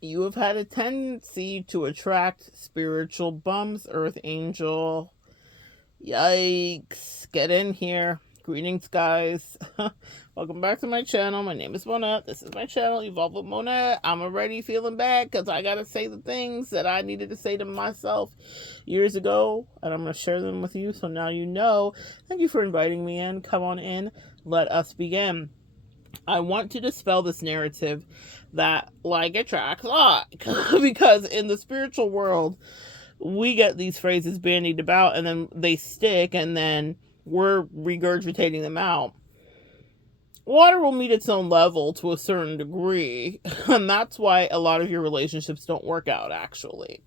You have had a tendency to attract spiritual bums, Earth Angel. Yikes. Get in here. Greetings, guys. Welcome back to my channel. My name is Monette. This is my channel, Evolve with Monette. I'm already feeling bad because I got to say the things that I needed to say to myself years ago, and I'm going to share them with you, so now you know. Thank you for inviting me in. Come on in. Let us begin. I want to dispel this narrative that like attracts like, because in the spiritual world, we get these phrases bandied about and then they stick and then we're regurgitating them out. Water will meet its own level to a certain degree, and that's why a lot of your relationships don't work out, actually,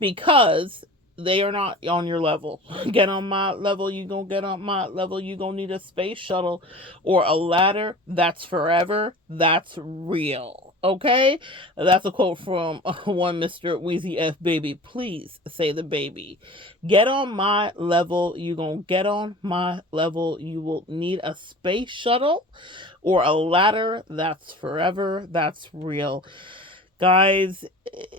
because they are not on your level. Get on my level, you gonna get on my level, you gonna need a space shuttle or a ladder. That's forever. That's real. Okay? That's a quote from one Mr. Wheezy F Baby. Please say the baby. Get on my level, you gonna get on my level. You will need a space shuttle or a ladder. That's forever. That's real. Guys,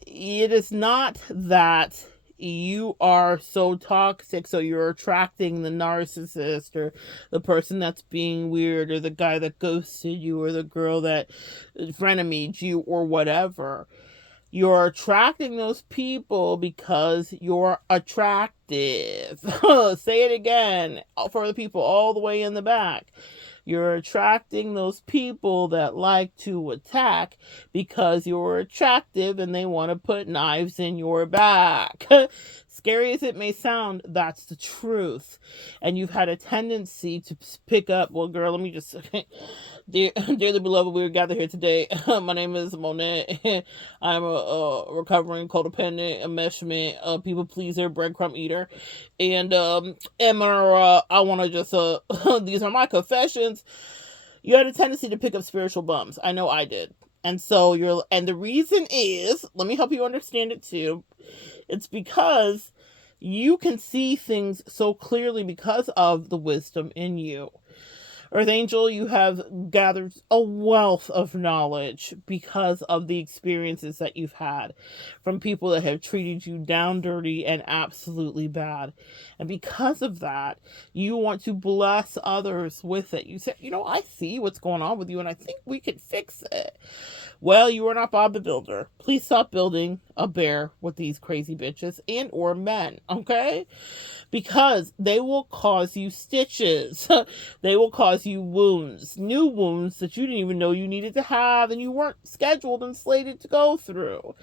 it is not that you are so toxic, so you're attracting the narcissist or the person that's being weird or the guy that ghosted you or the girl that frenemied you or whatever. You're attracting those people because you're attractive. Say it again for the people all the way in the back. You're attracting those people that like to attack because you're attractive and they want to put knives in your back. Scary as it may sound, that's the truth. And you've had a tendency to pick up, well, girl, let me just, dearly beloved, we are gathered here today. My name is Monette. I'm a recovering codependent, enmeshment, people pleaser, breadcrumb eater. And I want to just, these are my confessions. You had a tendency to pick up spiritual bums. I know I did. And so and the reason is, let me help you understand it too. It's because you can see things so clearly because of the wisdom in you. Earth Angel, you have gathered a wealth of knowledge because of the experiences that you've had from people that have treated you down dirty and absolutely bad. And because of that, you want to bless others with it. You say, I see what's going on with you and I think we could fix it. Well, you are not Bob the Builder. Please stop building a bear with these crazy bitches and or men, okay? Because they will cause you stitches. They will cause you wounds, new wounds that you didn't even know you needed to have and you weren't scheduled and slated to go through.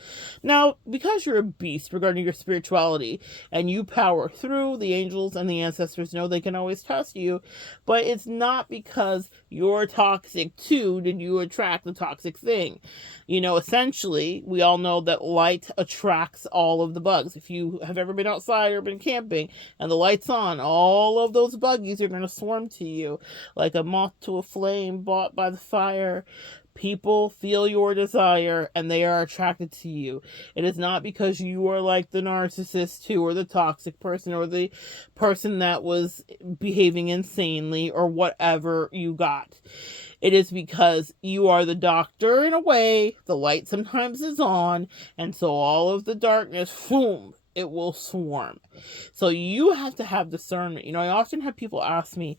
Now, because you're a beast regarding your spirituality and you power through, the angels and the ancestors know they can always trust you, but it's not because you're toxic too did you attract the toxic thing. Essentially, we all know that light attracts all of the bugs. If you have ever been outside or been camping and the light's on, all of those buggies are going to swarm to you like a moth to a flame bought by the fire. People feel your desire and they are attracted to you. It is not because you are like the narcissist too, or the toxic person, or the person that was behaving insanely, or whatever you got. It is because you are the doctor in a way. The light sometimes is on, and so all of the darkness, boom, it will swarm. So you have to have discernment. I often have people ask me,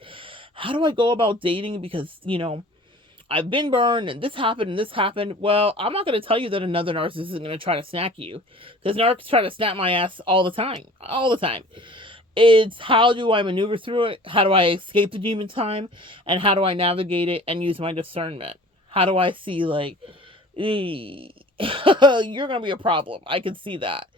how do I go about dating? Because, I've been burned and this happened and this happened. Well, I'm not going to tell you that another narcissist is going to try to snack you, because narcs try to snap my ass all the time. It's how do I maneuver through it? How do I escape the demon time? And how do I navigate it and use my discernment? How do I see you're going to be a problem. I can see that.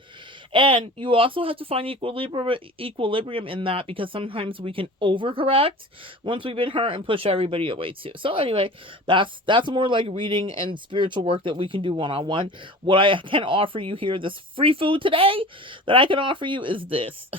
And you also have to find equilibrium in that, because sometimes we can overcorrect once we've been hurt and push everybody away too. So anyway, that's more like reading and spiritual work that we can do one-on-one. What I can offer you here, this free food today that I can offer you is this.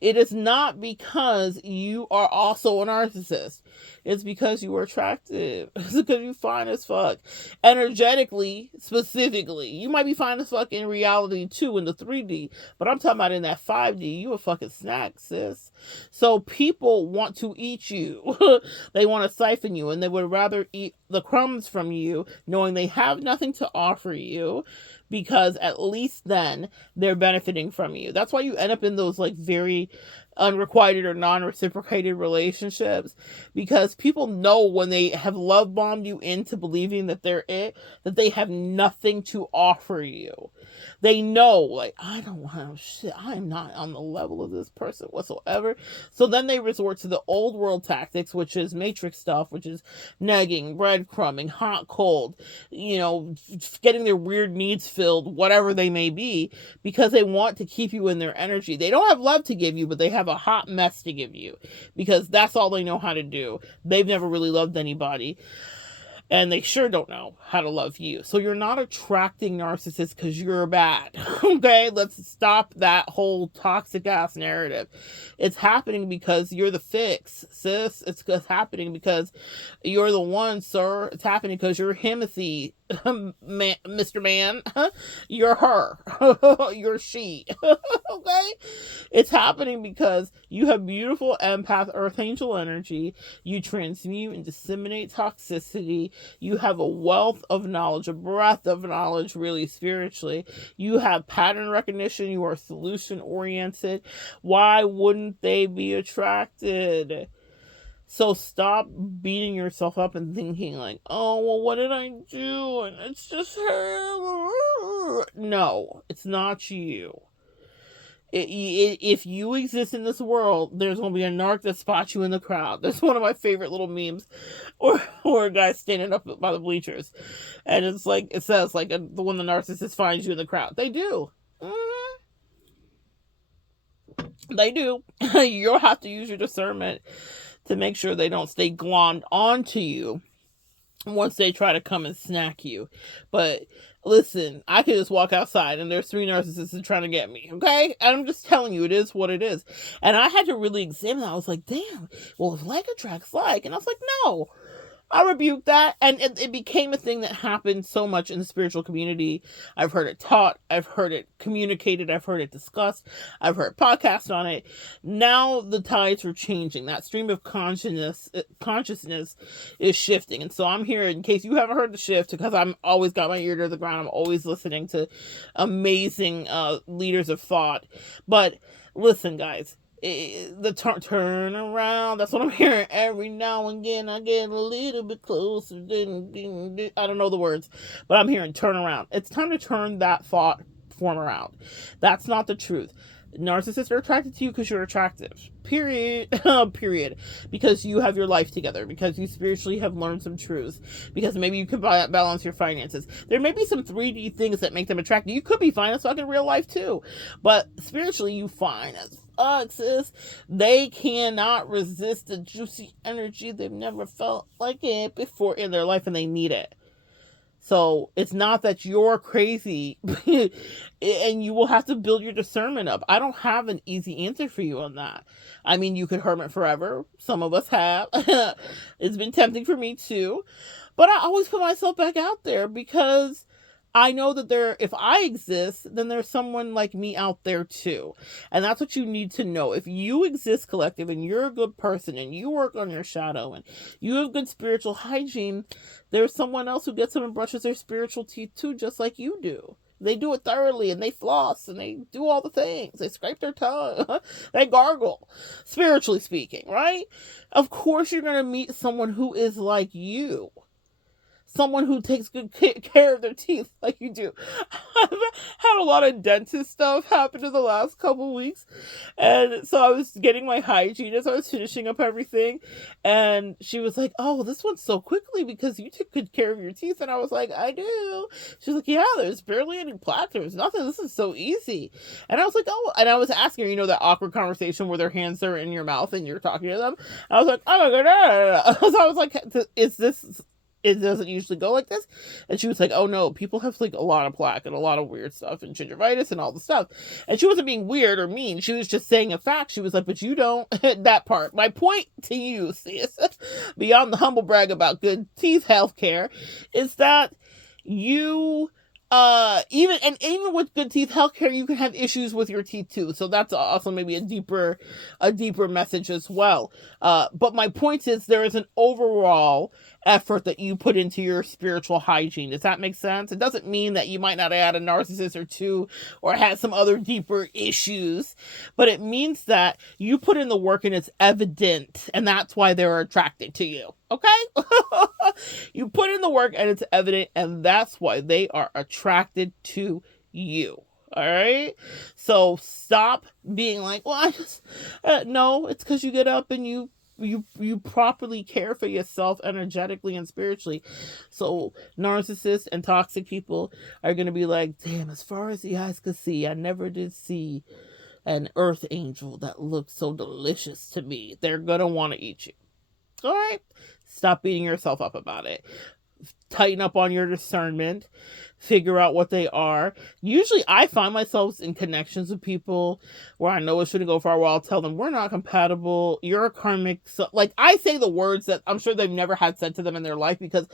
It is not because you are also a narcissist. It's because you are attractive. It's because you're fine as fuck. Energetically, specifically. You might be fine as fuck in reality too, in the 3D, but I'm talking about in that 5D, you a fucking snack, sis. So people want to eat you. They want to siphon you, and they would rather eat the crumbs from you, knowing they have nothing to offer you, because at least then they're benefiting from you. That's why you end up in those like very unrequited or non-reciprocated relationships, because people know when they have love bombed you into believing that they're it, that they have nothing to offer you. They know, like, I don't have shit. I am not on the level of this person whatsoever. So then they resort to the old world tactics, which is matrix stuff, which is negging, breadcrumbing, hot, cold, getting their weird needs filled, whatever they may be, because they want to keep you in their energy. They don't have love to give you, but they have a hot mess to give you, because that's all they know how to do. They've never really loved anybody. And they sure don't know how to love you. So you're not attracting narcissists because you're bad. Okay? Let's stop that whole toxic ass narrative. It's happening because you're the fix, sis. It's happening because you're the one, sir. It's happening because you're Himothy, Mr. Man. You're her. You're she. Okay? It's happening because you have beautiful empath earth angel energy. You transmute and disseminate toxicity. You have a wealth of knowledge, a breadth of knowledge, really spiritually. You have pattern recognition. You are solution oriented. Why wouldn't they be attracted? So stop beating yourself up and thinking like, oh, well, what did I do? And it's just her. No, it's not you. If you exist in this world, there's going to be a narc that spots you in the crowd. That's one of my favorite little memes, or a guy standing up by the bleachers, and it's like, it says like, the one the narcissist finds you in the crowd. They do. They do. You'll have to use your discernment to make sure they don't stay glommed onto you once they try to come and snack you. But listen, I could just walk outside and there's 3 narcissists trying to get me, okay? And I'm just telling you, it is what it is. And I had to really examine that. I was like, damn, well, if like attracts like. And I was like, no. I rebuked that, and it became a thing that happened so much in the spiritual community. I've heard it taught, I've heard it communicated, I've heard it discussed, I've heard podcasts on it. Now the tides are changing. That stream of consciousness is shifting. And so I'm here in case you haven't heard the shift, because I'm always got my ear to the ground. I'm always listening to amazing leaders of thought. But listen, guys, the turn around, that's what I'm hearing every now and again. I get a little bit closer, I don't know the words, but I'm hearing turn around. It's time to turn that thought form around. That's not the truth. Narcissists are attracted to you because you're attractive. Period. Period. Because you have your life together. Because you spiritually have learned some truths. Because maybe you can balance your finances. There may be some 3D things that make them attractive. You could be fine as fuck in real life too. But spiritually, you fine as fuck, sis. They cannot resist the juicy energy. They've never felt like it before in their life, and they need it. So it's not that you're crazy, and you will have to build your discernment up. I don't have an easy answer for you on that. I mean, you could hermit forever. Some of us have. It's been tempting for me too. But I always put myself back out there, because I know that if I exist, then there's someone like me out there too. And that's what you need to know. If you exist, collective, and you're a good person, and you work on your shadow, and you have good spiritual hygiene, there's someone else who gets them and brushes their spiritual teeth too, just like you do. They do it thoroughly, and they floss, and they do all the things. They scrape their tongue. They gargle, spiritually speaking, right? Of course you're going to meet someone who is like you. Someone who takes good care of their teeth like you do. I've had a lot of dentist stuff happen in the last couple of weeks. And so I was getting my hygienist. I was finishing up everything. And she was like, oh, this one's so quickly because you took good care of your teeth. And I was like, I do. She's like, yeah, there's barely any plaque. There's nothing. This is so easy. And I was like, oh. And I was asking her, that awkward conversation where their hands are in your mouth and you're talking to them. And I was like, oh my God. So I was like, is this... It doesn't usually go like this. And she was like, oh no, people have like a lot of plaque and a lot of weird stuff and gingivitis and all the stuff. And she wasn't being weird or mean. She was just saying a fact. She was like, but you don't. That part. My point to you, sis, beyond the humble brag about good teeth health care, is that you Even with good teeth healthcare, you can have issues with your teeth too. So that's also maybe a deeper message as well. But my point is, there is an overall effort that you put into your spiritual hygiene. Does that make sense? It doesn't mean that you might not add a narcissist or two or had some other deeper issues, but it means that you put in the work and it's evident, and that's why they're attracted to you. Okay? You put in the work and it's evident, and that's why they are attracted to you. All right? So stop being like, well, I just, no, it's because you get up and you properly care for yourself energetically and spiritually. So narcissists and toxic people are going to be like, damn, as far as the eyes could see, I never did see an earth angel that looked so delicious to me. They're going to want to eat you. All right? Stop beating yourself up about it. Tighten up on your discernment. Figure out what they are. Usually I find myself in connections with people where I know it shouldn't go for a while. I'll tell them, we're not compatible. You're a karmic. So, like, I say the words that I'm sure they've never had said to them in their life, because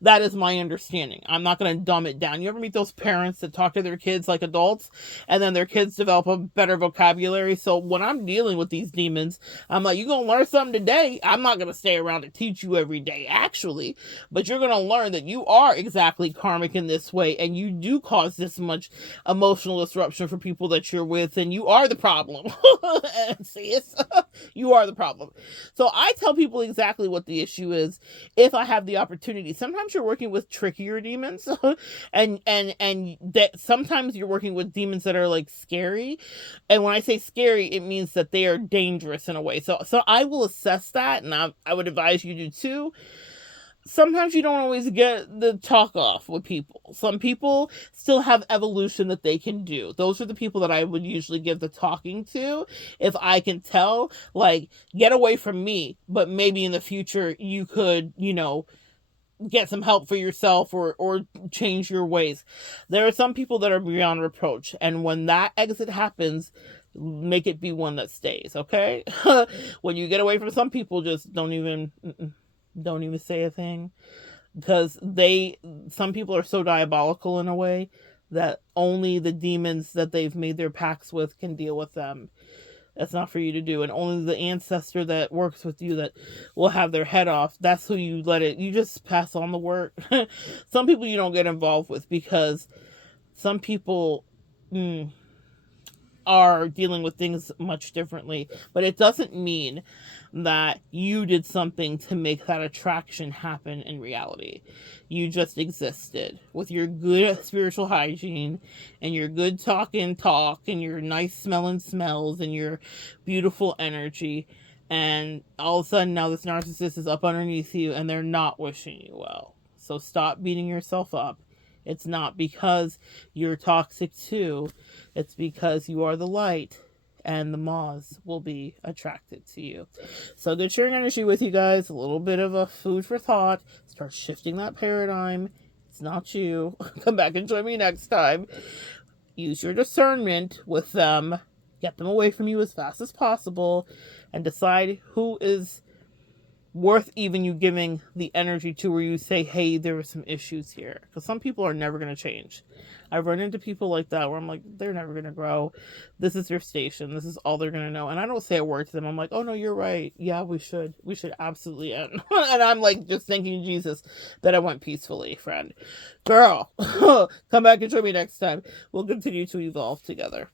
that is my understanding. I'm not going to dumb it down. You ever meet those parents that talk to their kids like adults, and then their kids develop a better vocabulary? So when I'm dealing with these demons, I'm like, you're going to learn something today. I'm not going to stay around to teach you every day, actually, but you're going to learn that you are exactly karmic in this way, and you do cause this much emotional disruption for people that you're with, and you are the problem. See, you are the problem. So I tell people exactly what the issue is if I have the opportunity. Sometimes you're working with trickier demons, and that sometimes you're working with demons that are like scary. And when I say scary, it means that they are dangerous in a way. So I will assess that, and I would advise you do too. Sometimes you don't always get the talk off with people. Some people still have evolution that they can do. Those are the people that I would usually give the talking to. If I can tell, like, get away from me, but maybe in the future you could, get some help for yourself or change your ways. There are some people that are beyond reproach. And when that exit happens, make it be one that stays, okay? When you get away from some people, just don't even say a thing, because some people are so diabolical in a way that only the demons that they've made their pacts with can deal with them. That's not for you to do. And only the ancestor that works with you that will have their head off, that's who you just pass on the work. Some people you don't get involved with, because some people are dealing with things much differently. But it doesn't mean that you did something to make that attraction happen in reality. You just existed with your good spiritual hygiene and your good talk and your nice smells and your beautiful energy. And all of a sudden now this narcissist is up underneath you and they're not wishing you well. So stop beating yourself up. It's not because you're toxic too. It's because you are the light, and the moths will be attracted to you. So good sharing energy with you guys. A little bit of a food for thought. Start shifting that paradigm. It's not you. Come back and join me next time. Use your discernment with them. Get them away from you as fast as possible, and decide who is worth even you giving the energy to, where you say, hey, there are some issues here. Because some people are never going to change. I've run into people like that where I'm like, they're never going to grow. This is their station. This is all they're going to know. And I don't say a word to them. I'm like, oh no, you're right. Yeah, we should absolutely end. And I'm like, just thanking Jesus that I went peacefully, friend. Girl, come back and join me next time. We'll continue to evolve together.